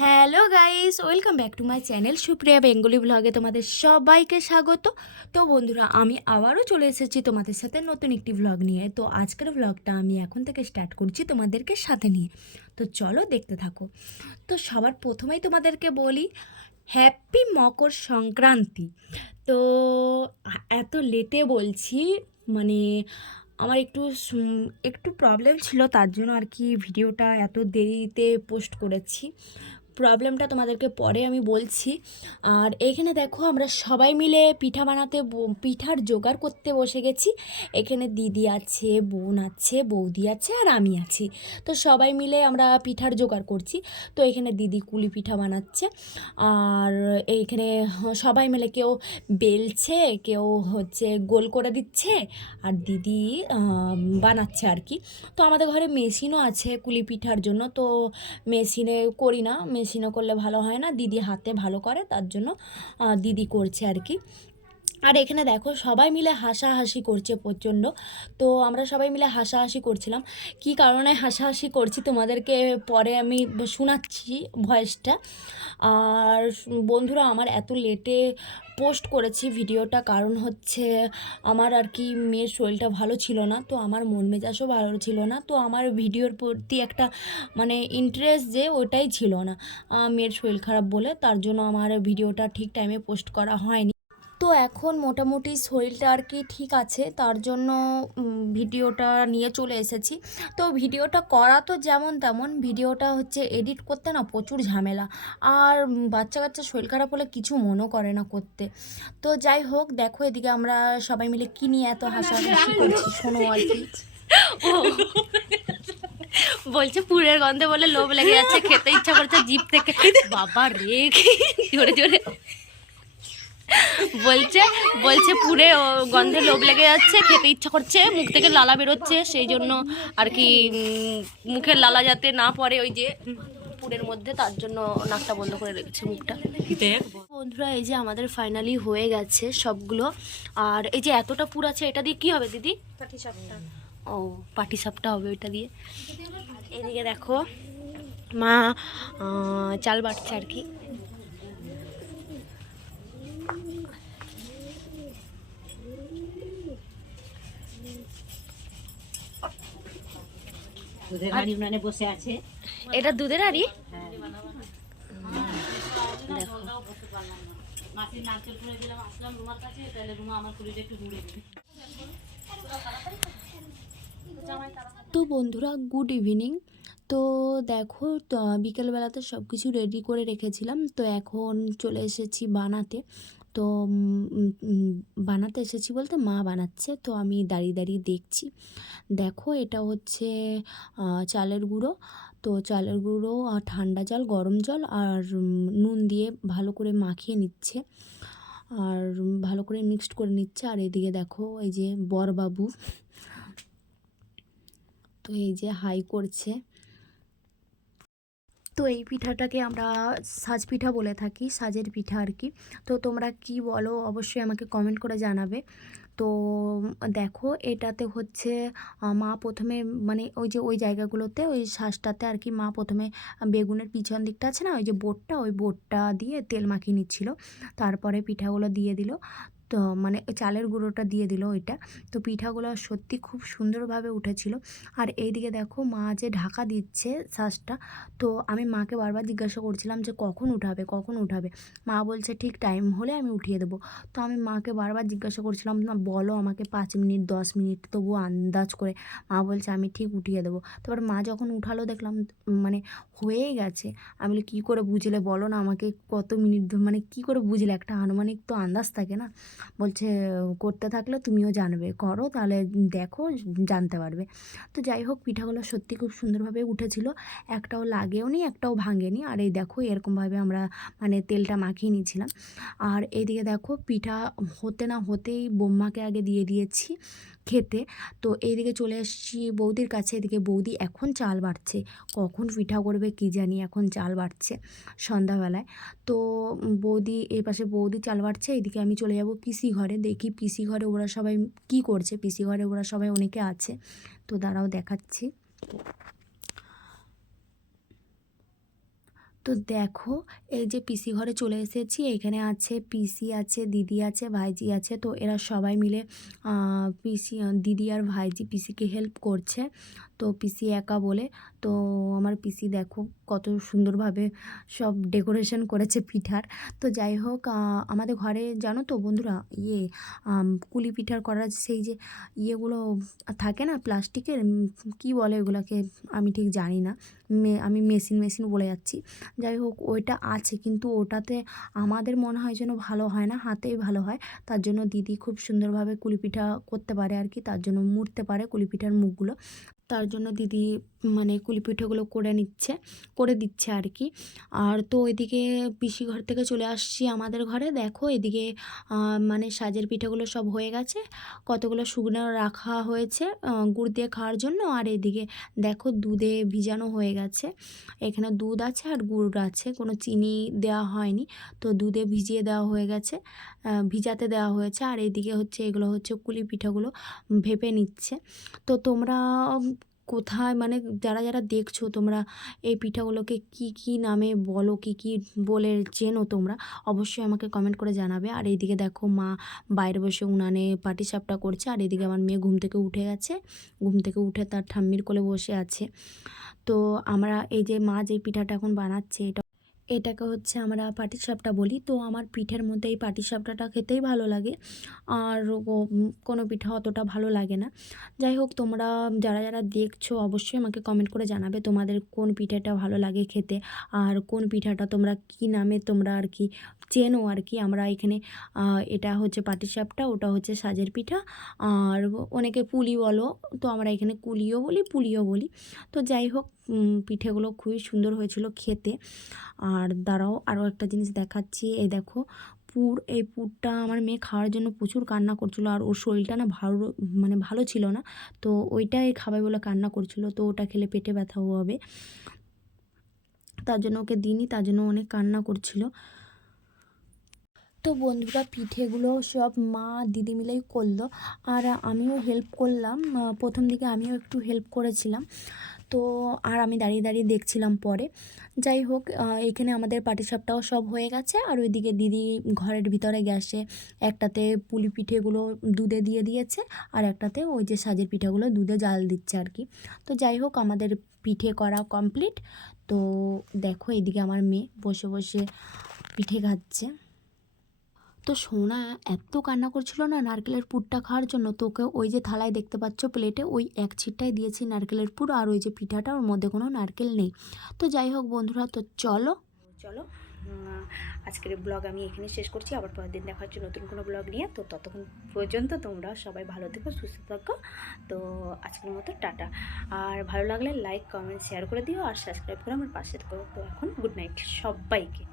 Hello guys, welcome back to my channel Supriya Bengali ব্লগে তোমাদের সবাইকে স্বাগত। তো বন্ধুরা, আমি আবারও চলে এসেছি তোমাদের সাথে নতুন একটি ব্লগ নিয়ে। তো আজকের ব্লগটা আমি এখন থেকে স্টার্ট করছি তোমাদেরকে সাথে নিয়ে। তো চলো দেখতে থাকো। তো সবার প্রথমেই তোমাদেরকে বলি হ্যাপি মকর সংক্রান্তি। তো এত লেটে বলছি, মানে আমার একটু প্রবলেম ছিল, তার জন্য আর কি ভিডিওটা এত দেরিতে পোস্ট করেছি। প্রবলেমটা তোমাদেরকে পরে আমি বলছি। আর এইখানে দেখো, আমরা সবাই মিলে পিঠা বানাতে পিঠার জোগাড় করতে বসে গেছি। এখানে দিদি আছে, বোন আছে, বৌদি আছে, আর আমি আছি। তো সবাই মিলে আমরা পিঠার জোগাড় করছি। তো এখানে দিদি কুলি পিঠা বানাচ্ছে। আর এইখানে সবাই মিলে কেউ বেলছে, কেউ হচ্ছে গোল করে দিচ্ছে, আর দিদি বানাচ্ছে আর কি। তো আমাদের ঘরে মেশিনও আছে কুলি পিঠার জন্য। তো মেশিনে করি না, মেশিনে করলে ভালো হয় না, দিদি হাতে ভালো করে, তার জন্য দিদি করছে আর কি। আর এখানে দেখো সবাই মিলে হাসাহাসি করছে প্রচণ্ড। তো আমরা সবাই মিলে হাসাহাসি করছিলাম। কি কারণে হাসাহাসি করছি তোমাদেরকে পরে আমি শোনাচ্ছি ভয়েসটা। আর বন্ধুরা, আমার এত লেটে পোস্ট করেছি ভিডিওটা, কারণ হচ্ছে আমার আর কি মেয়ের শরীরটা ভালো ছিল না। তো আমার মন মেজাজও ভালো ছিল না। তো আমার ভিডিওর প্রতি একটা মানে ইন্টারেস্ট যে ওটাই ছিল না, মেয়ের শরীর খারাপ বলে, তার জন্য আমার ভিডিওটা ঠিক টাইমে পোস্ট করা হয়নি। তো এখন মোটামুটি শরীরটা আর কি ঠিক আছে, তার জন্য ভিডিওটা নিয়ে চলে এসেছি। তো ভিডিওটা করা তো যেমন তেমন, ভিডিওটা হচ্ছে এডিট করতে না প্রচুর ঝামেলা। আর বাচ্চা কাচ্চা শরীর খারাপ হলে কিছু মনও করে না করতে। তো যাই হোক, দেখো এদিকে আমরা সবাই মিলে কী নিয়ে এত হাসাহাসি করছি শোনো আর কি। ও বলছে পুরের গন্ধে বলে লোভ লেগে যাচ্ছে, খেতে ইচ্ছা করছে জিভ থেকে। বাবা রে, জোরে জোরে বলছে বলছে পুরে গন্ধে লোভ লেগে যাচ্ছে, খেতে ইচ্ছা করছে, মুখ থেকে লালা বেরোচ্ছে, সেই জন্য আর কি মুখের লালা যাতে না পড়ে ওই যে পুরের মধ্যে, তার জন্য নাকটা বন্ধ করে রেখেছে, মুখটা। বন্ধুরা, এই যে আমাদের ফাইনালি হয়ে গেছে সবগুলো। আর এই যে এতটা পুর আছে, এটা দিয়ে কি হবে দিদি? পাটিসাপটা। ও, পাটিসাপটা হবে ওইটা দিয়ে। এদিকে দেখো মা চাল বাটছে আর কি। দুধের হাঁড়ি উনানে বসে আছে। এটা দুধের হাঁড়ি। তো বন্ধুরা, গুড ইভিনিং। তো দেখো, তো বিকেলবেলাতে সব কিছু রেডি করে রেখেছিলাম। তো এখন চলে এসেছি বানাতে। তো বানাতে এসেছি বলতে মা বানাচ্ছে, তো আমি দাঁড়িয়ে দাঁড়িয়ে দেখছি। দেখো, এটা হচ্ছে চালের গুঁড়ো। তো চালের গুঁড়ো আর ঠান্ডা জল, গরম জল আর নুন দিয়ে ভালো করে মাখিয়ে নিচ্ছে, আর ভালো করে মিক্সড করে নিচ্ছে। আর এদিকে দেখো এই যে বরবাবু, তো এই যে হাই করছে। তো এই পিঠাটাকে আমরা সাজ পিঠা বলে থাকি, সাজের পিঠা আর কি। তো তোমরা কি বলো অবশ্যই আমাকে কমেন্ট করে জানাবে। তো দেখো, এটাতে হচ্ছে মা প্রথমে মানে ওই যে ওই জায়গাগুলোতে ওই শ্বাসটাতে আর কি মা প্রথমে বেগুনের পিছন দিকটা আছে না, ওই যে বোটটা, ওই বোটটা দিয়ে তেল মাখিয়ে নিচ্ছিল। তারপরে পিঠাগুলো দিয়ে দিল, তো মানে চালের গুঁড়োটা দিয়ে দিল ওইটা। তো পিঠাগুলো সত্যি খুব সুন্দরভাবে উঠেছিল। আর এইদিকে দেখো মা যে ঢাকা দিচ্ছে শ্বাসটা। তো আমি মাকে বারবার জিজ্ঞাসা করছিলাম যে কখন উঠাবে, কখন উঠাবে। মা বলছে ঠিক টাইম হলে আমি উঠিয়ে দেবো। তো আমি মাকে বারবার জিজ্ঞাসা করছিলাম, না বলো আমাকে 5 মিনিট 10 মিনিট, তবুও আন্দাজ করে মা বলছে আমি ঠিক উঠিয়ে দেবো। তারপর মা যখন উঠালো দেখলাম মানে হয়েই গেছে। আমি বলি কী করে বুঝলে বলো না আমাকে, কত মিনিট মানে কী করে বুঝলে, একটা আনুমানিক তো আন্দাজ থাকে না। বলছে করতে থাকলে তুমিও জানবে, করো তাহলে দেখো জানতে পারবে। তো যাই হোক, পিঠাগুলো সত্যি খুব সুন্দরভাবে উঠেছিল, একটাও লাগেও নি, একটাও ভাঙেনি। আর এই দেখো এরকমভাবে আমরা মানে তেলটা মাখিয়ে নিয়েছিলাম। আর এইদিকে দেখো পিঠা হতে না হতেই বোম্মাকে আগে দিয়ে দিয়েছি খেতে। তো এইদিকে চলে এসেছি বৌদির কাছে। এদিকে বৌদি এখন চাল বাটছে, কখন পিঠা করবে কী জানি, এখন চাল বাটছে সন্ধ্যাবেলায়। তো বৌদি এই পাশে বৌদি চাল বাটছে, এদিকে আমি চলে যাব পিসি ঘরে, দেখি পিসি ঘরে ওরা সবাই কি করছে। পিসি ঘরে ওরা সবাই অনেকে আছে, তো দাঁড়াও দেখাচ্ছি। তো দেখো, এই যে পিসি ঘরে চলে এসেছি। এখানে আছে পিসি আছে, দিদি আছে, ভাইজি আছে। তো এরা সবাই মিলে পিসি দিদি আর ভাইজি পিসিকে হেল্প করছে। তো পিসি একা বলে, তো আমার পিসি দেখো কত সুন্দরভাবে সব ডেকোরেশন করেছে পিঠার। তো যাই হোক, আমাদের ঘরে জানো তো বন্ধুরা, কুলি পিঠার করার সেই যে ইয়েগুলো থাকে না প্লাস্টিকের, কি বলে ওগুলোকে আমি ঠিক জানি না, আমি মেশিন বলে যাচ্ছি। যাই হোক, ওইটা আছে, কিন্তু ওটাতে আমাদের মনে হয় যেন ভালো হয় না, হাতেই ভালো হয়। তার জন্য দিদি খুব সুন্দরভাবে কুলিপিঠা করতে পারে আর কি, তার জন্য মুড়তে পারে কুলিপিঠার মুখগুলো। তার জন্য দিদি মানে কুলিপিঠাগুলো করে দিচ্ছে আর কি। আর তো ওইদিকে পিসি ঘর থেকে চলে আসছি আমাদের ঘরে। দেখো এদিকে মানে সাজের পিঠাগুলো সব হয়ে গেছে, কতগুলো শুকনো রাখা হয়েছে গুড় দিয়ে খাওয়ার জন্য। আর এদিকে দেখো দুধে ভিজানো হয়ে গেছে, এখানে দুধ আছে আর গুড় আছে, কোনো চিনি দেওয়া হয়নি। তো দুধে ভিজিয়ে দেওয়া হয়ে গেছে, ভিজাতে দেওয়া হয়েছে। আর এইদিকে হচ্ছে এগুলো হচ্ছে কুলি পিঠাগুলো ভেপে নিচ্ছে। তো তোমরা কোথায় মানে যারা যারা দেখছো, তোমরা এই পিঠাগুলোকে কি কি নামে বলো, কি কি বলে চেনো তোমরা, অবশ্যই আমাকে কমেন্ট করে জানাবে। আর এইদিকে দেখো মা বাইরে বসে উনানে পাটিসাপটা করছে। আর এদিকে আমার মেয়ে ঘুম থেকে উঠে গেছে, ঘুম থেকে উঠে তার ঠাম্মির কোলে বসে আছে। তো আমরা এই যে মা যেই পিঠাটা এখন বানাচ্ছে, এটাকে হচ্ছে আমরা পাটিসাপটা বলি। তো আমার পিঠের মধ্যে এই পাটিসাপটাটা খেতেই ভালো লাগে, আর কোনো পিঠা অতটা ভালো লাগে না। যাই হোক, তোমরা যারা যারা দেখছো অবশ্যই আমাকে কমেন্ট করে জানাবে তোমাদের কোন পিঠাটা ভালো লাগে খেতে, আর কোন পিঠাটা তোমরা কি নামে তোমরা আর কি চেনো আর কি। আমরা এখানে এটা হচ্ছে পাটিসাপটা, ওটা হচ্ছে সাজের পিঠা, আর অনেকে পুলি বলো, তো আমরা এখানে কুলিও বলি পুলিও বলি। তো যাই হোক, পিঠেগুলো খুবই সুন্দর হয়েছিল খেতে। আর দাঁড়াও, আরও একটা জিনিস দেখাচ্ছি। এই দেখো এই পুরটা আমার মেয়ে খাওয়ার জন্য প্রচুর কান্না করছিল, আর ওর শরীরটা না ভালো মানে ভালো ছিল না। তো ওইটাই খাবে বলে কান্না করছিল, তো ওটা খেলে পেটে ব্যথাও হবে, তার জন্য ওকে দিইনি, তার জন্য অনেক কান্না করছিল। তো বন্ধুরা, পিঠেগুলো সব মা দিদি মিলেই করলো, আর আমিও হেল্প করলাম। প্রথম দিকে আমিও একটু হেল্প করেছিলাম, তো আর আমি দাঁড়িয়ে দাঁড়িয়ে দেখছিলাম পরে। যাই হোক, এইখানে আমাদের পাটিসাপটাও সব হয়ে গেছে। আর ওইদিকে দিদি ঘরের ভিতরে গ্যাসে একটাতে পুলি পিঠেগুলো দুধে দিয়ে দিয়েছে, আর একটাতে ওই যে সাজের পিঠাগুলো দুধে জাল দিচ্ছে আর কি। তো যাই হোক, আমাদের পিঠে করা কমপ্লিট। তো দেখো এদিকে আমার মেয়ে বসে বসে পিঠে খাচ্ছে। তো সোনা এত কান্না করছিল না নারকেলের পুরটা খাওয়ার জন্য, তো ওকে ওই যে থালায় দেখতে পাচ্ছ প্লেটে ওই এক ছিটটাই দিয়েছি নারকেলের পুর, আর ওই যে পিঠাটা ওর মধ্যে কোনো নারকেল নেই। তো যাই হোক বন্ধুরা, তো চলো আজকের ব্লগ আমি এখানে শেষ করছি। আবার পরের দিন দেখা হচ্ছে নতুন কোনো ব্লগ নিয়ে। তো ততক্ষণ পর্যন্ত তোমরা সবাই ভালো থেকো, সুস্থ থাকো। তো আজকের মতো টাটা। আর ভালো লাগলে লাইক কমেন্ট শেয়ার করে দিও, আর সাবস্ক্রাইব করে আমার পাশে থেকো। তো এখন গুড নাইট সবাইকে।